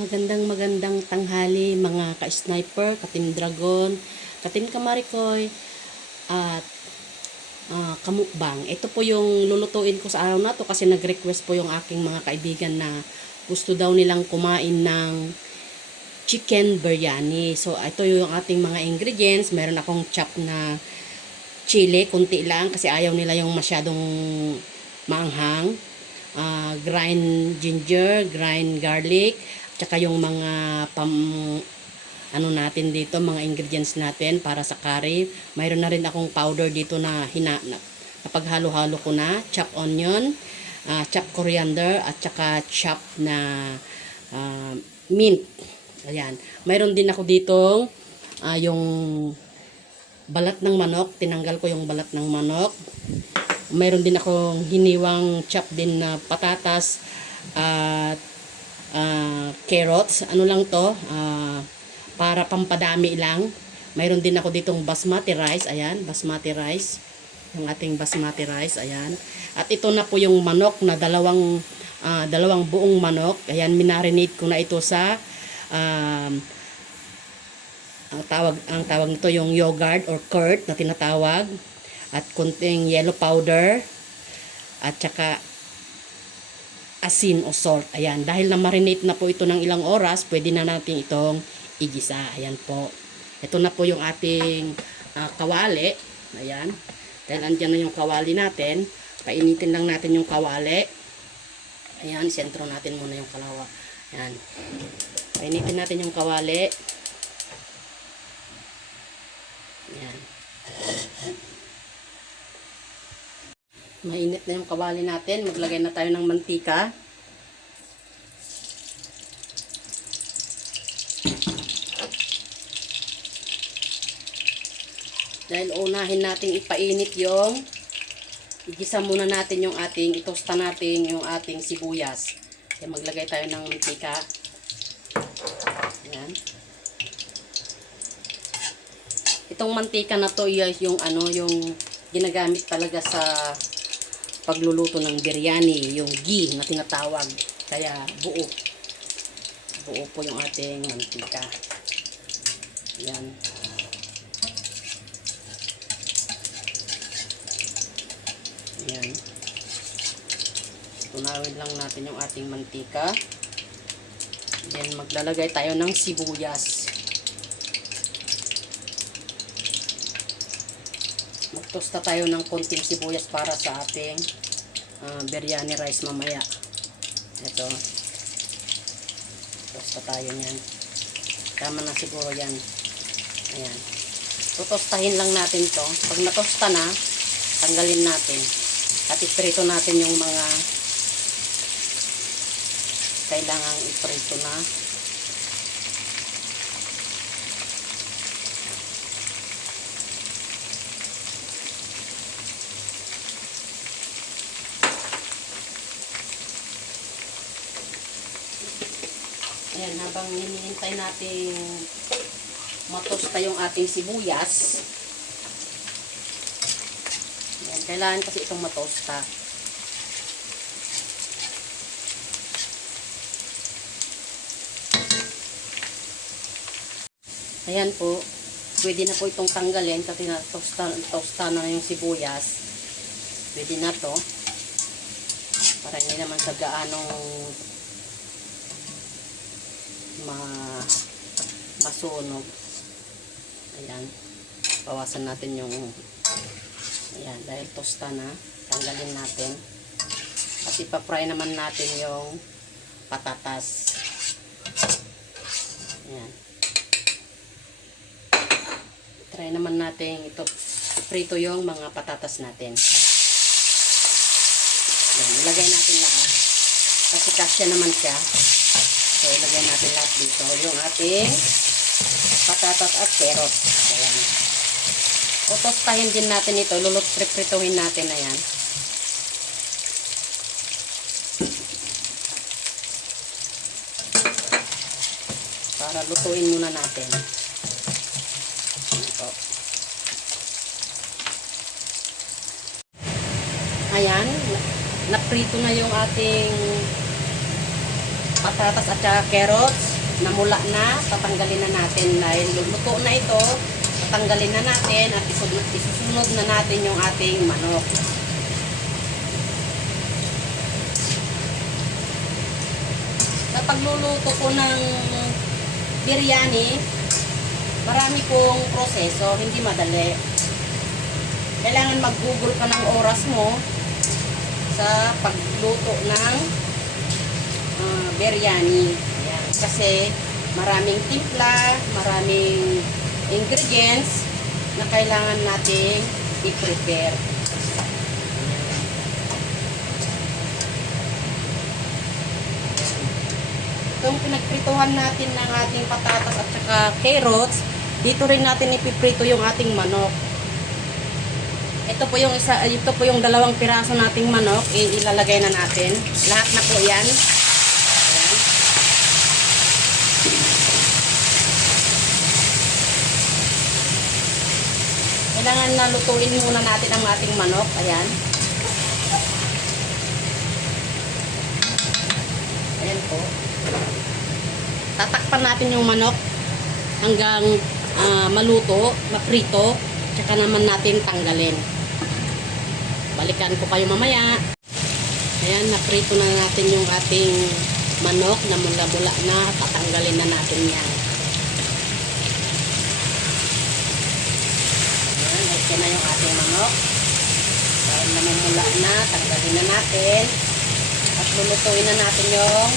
Magandang tanghali mga ka-sniper, ka-team dragon, ka-team kamarikoy, at kamukbang. Ito po yung lulutuin ko sa araw na to kasi nag-request po yung aking mga kaibigan na gusto daw nilang kumain ng chicken biryani. So ito yung ating mga ingredients. Meron akong chop na chili, kunti lang kasi ayaw nila yung masyadong maanghang. Grind ginger, grind garlic, tsaka yung mga natin dito, mga ingredients natin para sa curry. Mayroon na rin akong powder dito na napaghalo-halo ko na, chop onion, chop coriander, at tsaka chop na mint. Ayan. Mayroon din ako ditong yung balat ng manok. Tinanggal ko yung balat ng manok. Mayroon din akong hiniwang chop din na patatas at carrots. Ano lang to? Para pampadami lang. Mayroon din ako ditong basmati rice. Ayan, basmati rice. Yung ating basmati rice. Ayan. At ito na po yung manok na dalawang buong manok. Ayan, minarinate ko na ito sa ang tawag nito yung yogurt or curd na tinatawag. At konting yellow powder at saka asin o salt. Ayan, dahil na marinate na po ito ng ilang oras, pwede na natin itong igisa. Ayan po. Ito na po yung ating kawali. Ayan. Dahil andyan na yung kawali natin, painitin lang natin yung kawali. Ayan, sentro natin muna yung kalawa. Ayan. Painitin natin yung kawali. Ayan. Mainit na yung kawali natin. Maglagay na tayo ng mantika. Dahil unahin natin ipainit yung igisa muna natin yung ating, itosta natin yung ating sibuyas. Kaya maglagay tayo ng mantika. Ayan. Itong mantika na to yung yung ginagamit talaga sa pagluluto ng biryani, yung ghee na tinatawag. Kaya buo po yung ating mantika. Yan. Yan. Tunawin lang natin yung ating mantika. Then maglalagay tayo ng sibuyas. Magtosta tayo ng konting sibuyas para sa ating biryani rice mamaya. Ito. Tosta tayo niyan. Tama na siguro yan. Ayan. Tutostahin lang natin to. Pag natosta na, tanggalin natin. At iprito natin yung mga kailangang iprito na. Ayan, habang hinihintay natin matosta yung ating sibuyas. Ayan, kailangan kasi itong matosta. Ayan po, pwede na po itong tanggalin kasi tosta na yung sibuyas. Pwede na to. Para hindi naman sa gaanong masunog. Ayan. Bawasan natin yung ayan, dahil tosta na, tanggalin natin. At ipa-fry naman natin yung patatas. Ayan. Try naman natin ito, prito yung mga patatas natin. Ayan, ilagay natin lahat. Kasi kasya naman siya. So, ilagay natin lahat dito. Yung ating patatas at carrots. Ayan. Utostahin din natin ito. Prituhin natin na yan. Para lutuin muna natin. Ito. Ayan. Naprito na yung ating patatas at saka carrots na mula na, tatanggalin na natin. Dahil luto na ito, tatanggalin na natin at isusunod na natin yung ating manok. Sa pagluluto ko ng biryani, marami pong proseso, hindi madali. Kailangan mag-google ka ng oras mo sa pagluto ng biryani. Ayan. Kasi maraming timpla, maraming ingredients na kailangan nating i-prepare. Itong pinagprituhan natin ng ating patatas at saka carrots, dito rin natin ipiprito yung ating manok. Ito po yung dalawang piraso nating manok, ilalagay na natin. Lahat na po 'yan. Ayan. Kailangan na lutuin muna natin ang ating manok. Ayan. Ayan po. Tatakpan natin yung manok hanggang maluto, maprito, tsaka naman natin tanggalin. Balikan ko kayo mamaya. Ayan, naprito na natin yung ating manok na mula-mula na, tatanggalin na natin yan. Ayan, okay na yung ating manok. Dahil namumula na, tanggalin na natin. At lulutuin na natin yung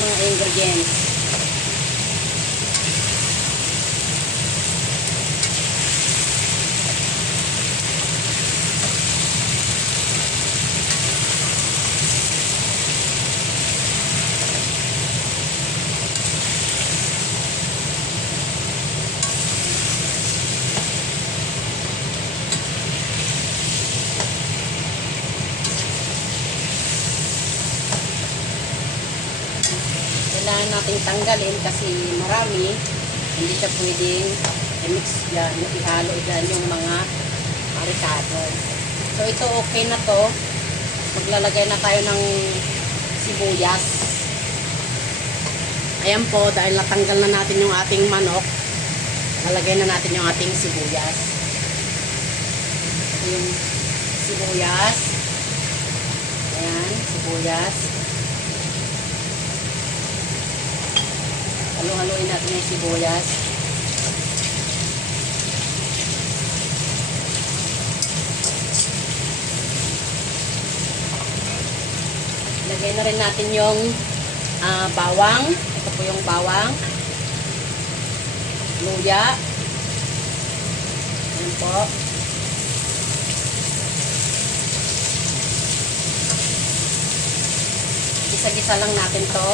mga ingredients. Kailangan nating tanggalin kasi marami, hindi siya pwedeng i-mix dyan, ihalo dyan yung mga ricado. So ito okay na to. Maglalagay na tayo ng sibuyas. Ayan po, dahil natanggal na natin yung ating manok, lalagay na natin yung ating sibuyas. Ito yung sibuyas. Ayan, sibuyas. Halo-haloin natin yung sibuyas. Lagay na rin natin yung bawang. Ito po yung bawang. Luya. Ayan po. Gisa-gisa lang natin to.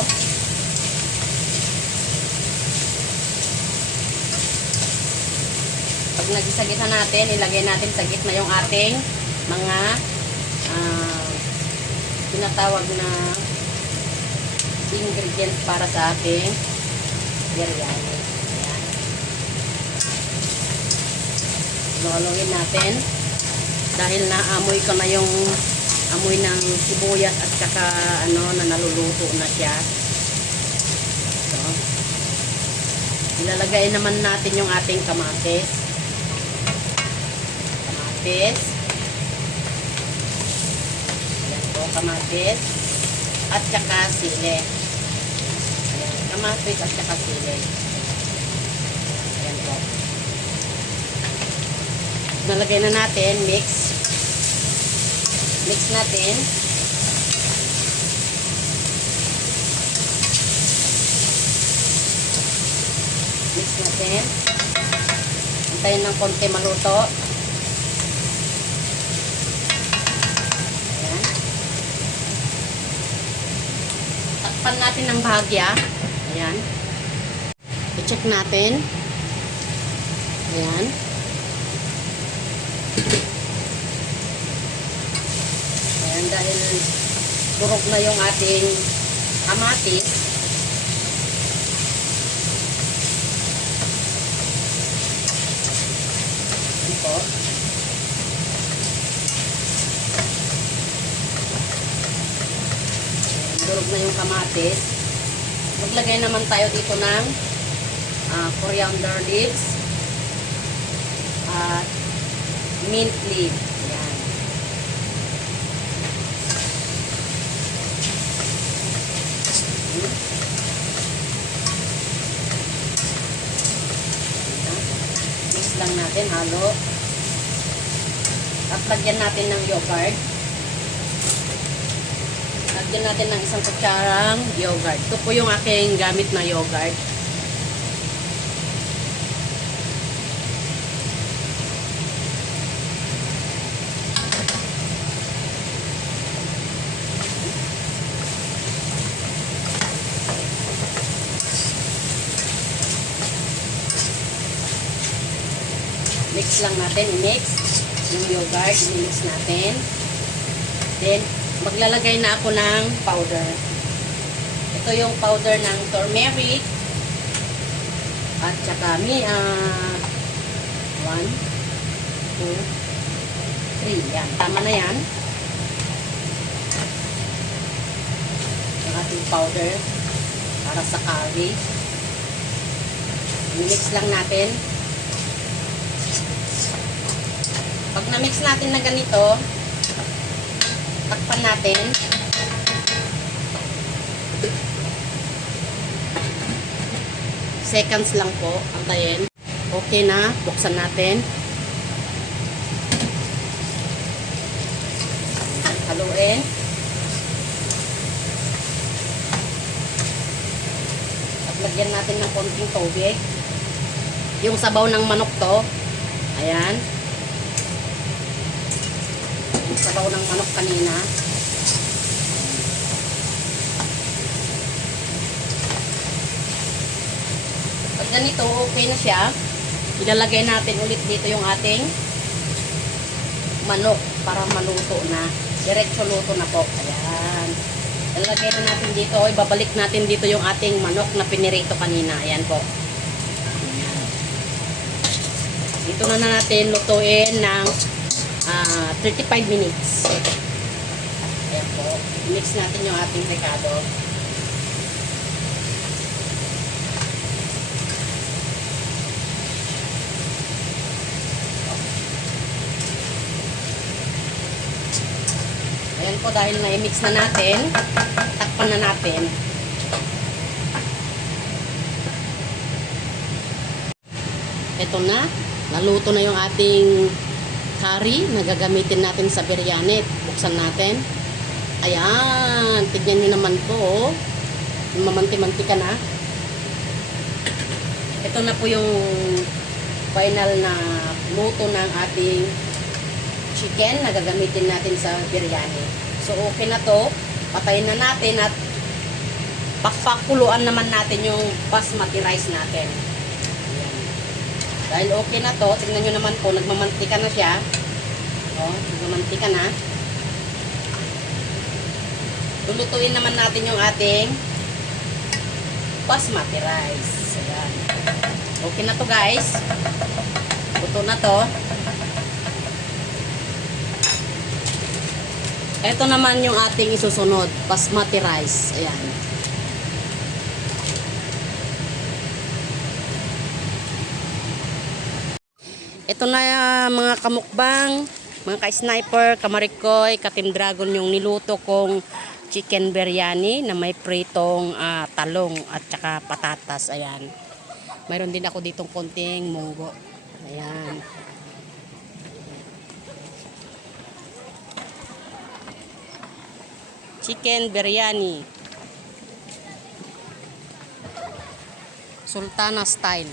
Pag nagisa-gisa natin, ilagay natin sa gitna yung ating mga tinatawag na ingredients para sa ating biryani. Ayan. Luluin natin dahil naamoy ko na yung amoy ng sibuyas at saka na naluluto na siya. So, ilalagay naman natin yung ating kamatis. Ayan po, kamatis at saka sili. Ayan, kamatis at saka sili. Ayan po. Nalagay na natin, mix natin. Mix natin. Antayin ng konti maluto. Takpan natin ng bahagya. Ayan. I-check natin. Ayan. Ayan, dahil durog na yung ating kamatis. Ayan po. durog na yung kamatis. Maglagay naman tayo dito ng coriander leaves at mint leaf. Yan. Mix lang natin, halo. At lagyan natin ng yogurt. Lagyan natin ng isang kutsarang yogurt. Ito po yung aking gamit na yogurt. Mix lang natin, i-mix yung yogurt, i-mix natin. Then, maglalagay na ako ng powder. Ito yung powder ng turmeric at saka 1, 2, 3. Yan, tama na yan. Yung ating powder para sa curry. I-mix lang natin. Pag na-mix natin na ganito, takpan natin. Seconds lang po, antayin. Okay na, buksan natin. Haluin. At lagyan natin ng konting tubig. Yung sabaw ng manok to, ayan. Sabaw ng manok kanina. Pag ganito, okay na siya. Ilalagay natin ulit dito yung ating manok para maluto na. Diretso luto na po. Ayan. Ilalagay na natin dito. Ibabalik natin dito yung ating manok na pinirito kanina. Ayan po. Ayan. Dito na natin lutuin ng 35 minutes. Ayan po. Mix natin yung ating recado. Ayan po, dahil na-mix na natin, takpan na natin. Ito na. Naluto na yung ating curry na gagamitin natin sa biryani. Buksan natin. Ayan. Tignan nyo naman po. Mamanti-mantika na. Ito na po yung final na luto ng ating chicken na gagamitin natin sa biryani. So, okay na to. Patayin na natin at pakpakuluan naman natin yung basmati rice natin. Dahil okay na to, tingnan nyo naman po, nagmamantika na siya. O, nagmamantika na. Lulutuin naman natin yung ating basmati rice. Ayan. Okay na to guys. Luto na to. Ito naman yung ating isusunod, basmati rice. Ayan. Ito na mga kamukbang, mga ka-sniper, kamarikoy, ka-team dragon yung niluto kong chicken biryani na may pritong talong at saka patatas. Ayan. Mayroon din ako ditong konting munggo. Ayan. Chicken biryani. Sultana style.